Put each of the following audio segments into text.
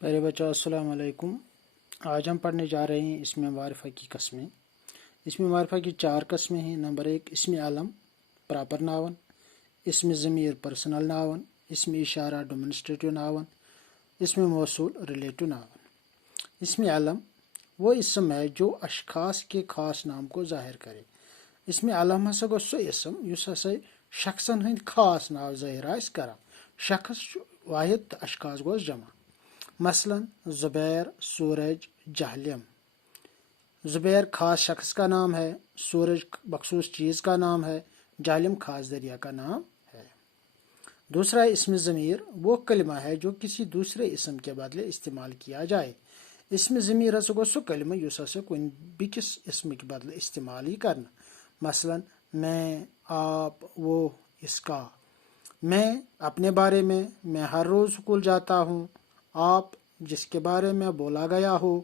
پیارے بچوں السلام علیکم۔ آج ہم پڑھنے جا رہے ہیں اسم معرفہ کی قسمیں۔ اسم معرفہ کی 4 قسمیں ہیں۔ نمبر 1 اسم علم پراپر ناون، اسم ضمیر پرسنل ناون، اسم اشارہ ڈومنسٹریٹو ناون، اسم موصول ریلیٹو ناون۔ اسم علم وہ اسم ہے جو اشخاص کے خاص نام کو ظاہر کرے۔ اسم علم ہسا گو سو اسم یس ہسا شخصن ہند خاص ناو ظاہر آس کران۔ شخص واحد تو اشخاص گوس جمع۔ مثلا زبیر، سورج، جہلم۔ زبیر خاص شخص کا نام ہے، سورج مخصوص چیز کا نام ہے، جہلم خاص دریا کا نام ہے۔ دوسرا اسم ضمیر وہ کلمہ ہے جو کسی دوسرے اسم کے بدلے استعمال کیا جائے۔ اسم ضمیر ہسا گو سو کلمہ یس ہسا کن بیکس اسم کے بدلے استعمال ہی کرنا۔ مثلا میں، آپ، وہ، اس کا۔ میں اپنے بارے میں ہر روز اسکول جاتا ہوں۔ آپ جس کے بارے میں بولا گیا ہو،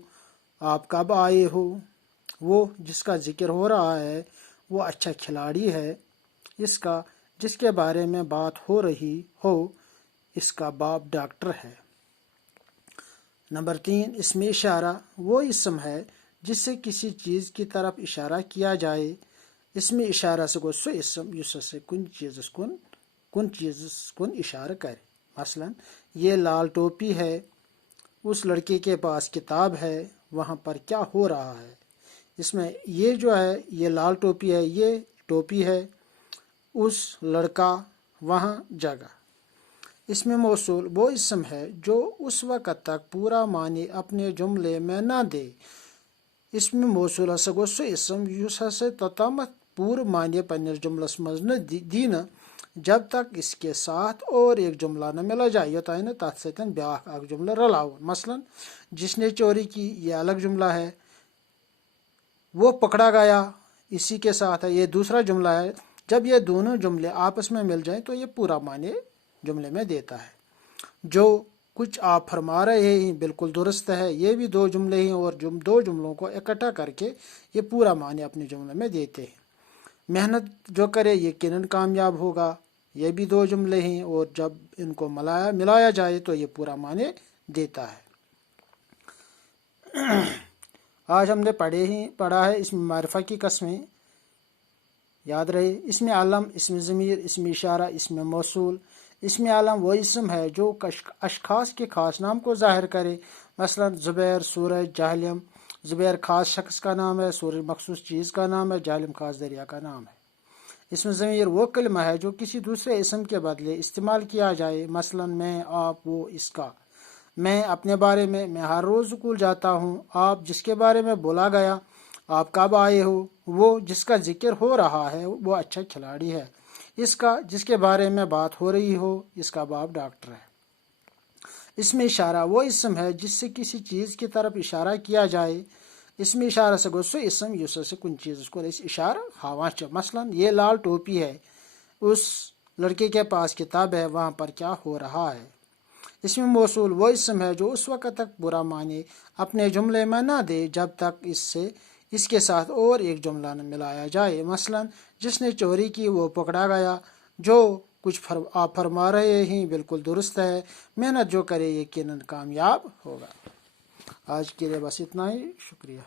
آپ کب آئے ہو۔ وہ جس کا ذکر ہو رہا ہے وہ اچھا کھلاڑی ہے۔ اس کا جس کے بارے میں بات ہو رہی ہو، اس کا باپ ڈاکٹر ہے۔ نمبر 3 اسم اشارہ وہ اسم ہے جس سے کسی چیز کی طرف اشارہ کیا جائے۔ اسم اشارہ سے گو سو اسم یس سے کن چیز کن اشارہ کرے۔ مثلا یہ لال ٹوپی ہے، اس لڑکے کے پاس کتاب ہے، وہاں پر کیا ہو رہا ہے۔ اس میں یہ جو ہے یہ لال ٹوپی ہے، یہ ٹوپی ہے، اس لڑکا، وہاں جگہ۔ اسم موصول وہ اسم ہے جو اس وقت تک پورا معنی اپنے جملے میں نہ دے۔ اسم موصول ہسا گو سو اسم یس ہسا توتامت پور معنی پنس جملس مز نہ دینا جب تک اس کے ساتھ اور ایک جملہ نہ ملا جائے، یوتانہ نہ تات ستن بیاکھ اکھ جملہ رلاون۔ مثلا جس نے چوری کی یہ الگ جملہ ہے، وہ پکڑا گیا اسی کے ساتھ ہے، یہ دوسرا جملہ ہے۔ جب یہ دونوں جملے آپس میں مل جائیں تو یہ پورا معنی جملے میں دیتا ہے۔ جو کچھ آپ فرما رہے ہیں بالکل درست ہے، یہ بھی 2 جملے ہیں اور 2 جملوں کو اکٹھا کر کے یہ پورا معنی اپنے جملے میں دیتے ہیں۔ محنت جو کرے یقیناً کامیاب ہوگا، یہ بھی 2 جملے ہیں اور جب ان کو ملایا جائے تو یہ پورا معنی دیتا ہے۔ آج ہم نے پڑھا ہے اسم معرفہ کی قسمیں۔ یاد رہے اسم علم، اسم ضمیر، اسم اشارہ، اسم موصول۔ اسم علم وہ اسم ہے جو اشخاص کے خاص نام کو ظاہر کرے۔ مثلا زبیر، سورج، جہلم۔ زبیر خاص شخص کا نام ہے، سورج مخصوص چیز کا نام ہے، جہلم خاص دریا کا نام ہے۔ اسم ضمیر وہ کلمہ ہے جو کسی دوسرے اسم کے بدلے استعمال کیا جائے۔ مثلا میں، آپ، وہ، اس کا۔ میں اپنے بارے میں ہر روز اسکول جاتا ہوں۔ آپ جس کے بارے میں بولا گیا، آپ کب آئے ہو۔ وہ جس کا ذکر ہو رہا ہے وہ اچھا کھلاڑی ہے۔ اس کا جس کے بارے میں بات ہو رہی ہو، اس کا باپ ڈاکٹر ہے۔ اسم اشارہ وہ اسم ہے جس سے کسی چیز کی طرف اشارہ کیا جائے۔ اسم اشارہ سے گو سو اسم یس سے کن چیز کو اشارہ ہاواں چھ۔ مثلا یہ لال ٹوپی ہے، اس لڑکے کے پاس کتاب ہے، وہاں پر کیا ہو رہا ہے۔ اسم موصول وہ اسم ہے جو اس وقت تک پورا معنی اپنے جملے میں نہ دے جب تک اس کے ساتھ اور ایک جملہ نہ ملایا جائے۔ مثلا جس نے چوری کی وہ پکڑا گیا۔ جو کچھ آپ فرما رہے ہیں بالکل درست ہے، محنت جو کرے یقیناً کامیاب ہوگا۔ آج کے لیے بس اتنا ہی، شکریہ۔